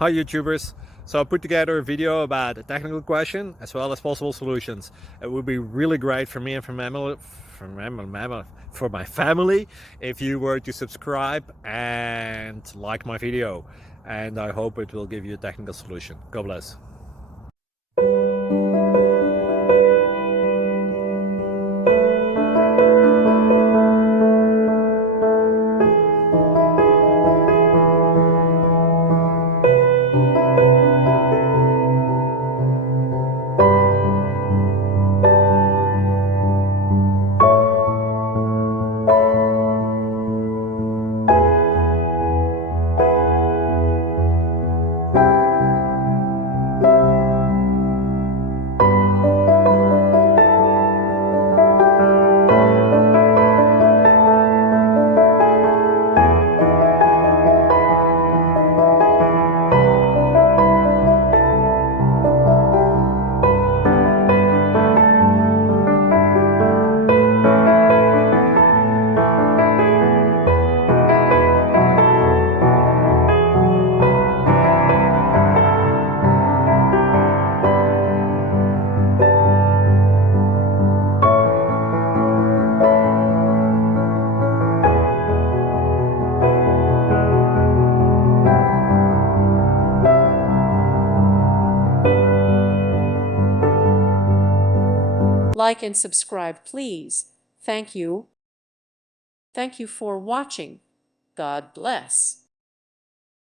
Hi YouTubers! So I put together a video about a technical question as well as possible solutions. It would be really great for me and for my family if you were to subscribe and like my video, and I hope it will give you a technical solution. God bless. Like and subscribe, please. Thank you. Thank you for watching. God bless.